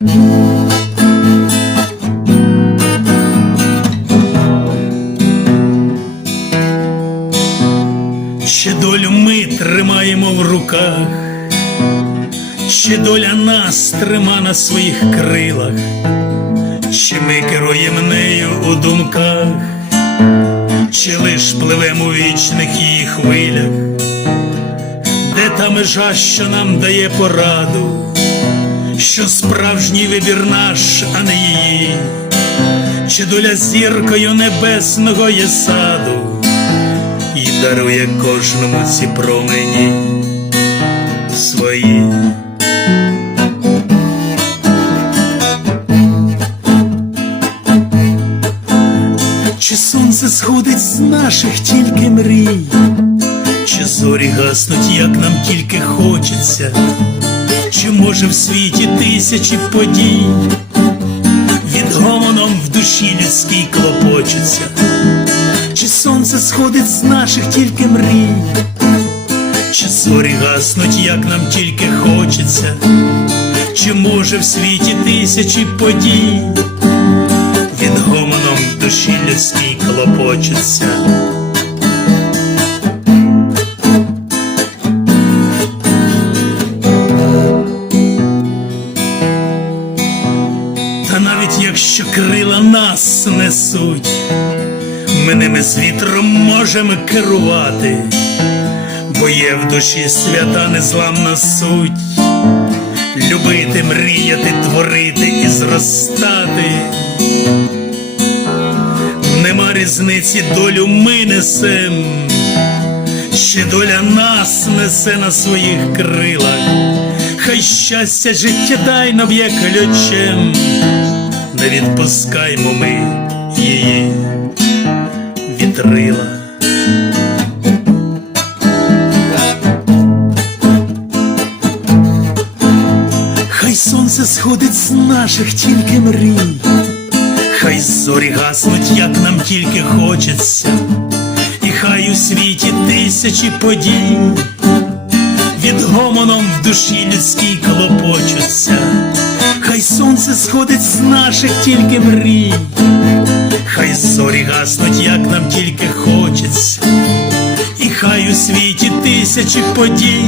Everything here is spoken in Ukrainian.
Чи долю ми тримаємо в руках, чи доля нас трима на своїх крилах, чи ми керуємо нею у думках, чи лиш пливем у вічних її хвилях, де та межа, що нам дає пораду, що справжній вибір наш, а не її, чи доля зіркою небесного є саду і дарує кожному ці промені свої. Чи сонце сходить з наших тільки мрій, чи зорі гаснуть, як нам тільки хочеться, чи може в світі тисячі подій, відгомоном в душі людській клопочеться. Чи сонце сходить з наших тільки мрій, чи зорі гаснуть, як нам тільки хочеться, чи може в світі тисячі подій, від гомоном в душі людській клопочеться. Навіть якщо крила нас несуть, ми ними з вітром можемо керувати, бо є в душі свята незламна суть, любити, мріяти, творити і зростати. Нема різниці, долю ми несем, ще доля нас несе на своїх крилах, хай щастя життя життєдайно б'є ключем, не відпускаймо ми її вітрила. Хай сонце сходить з наших тільки мрій, хай зорі гаснуть, як нам тільки хочеться, і хай у світі тисячі подій, від гомоном в душі людській сходить з наших тільки мрій. Хай зорі гаснуть, як нам тільки хочеться, і хай у світі тисячі подій,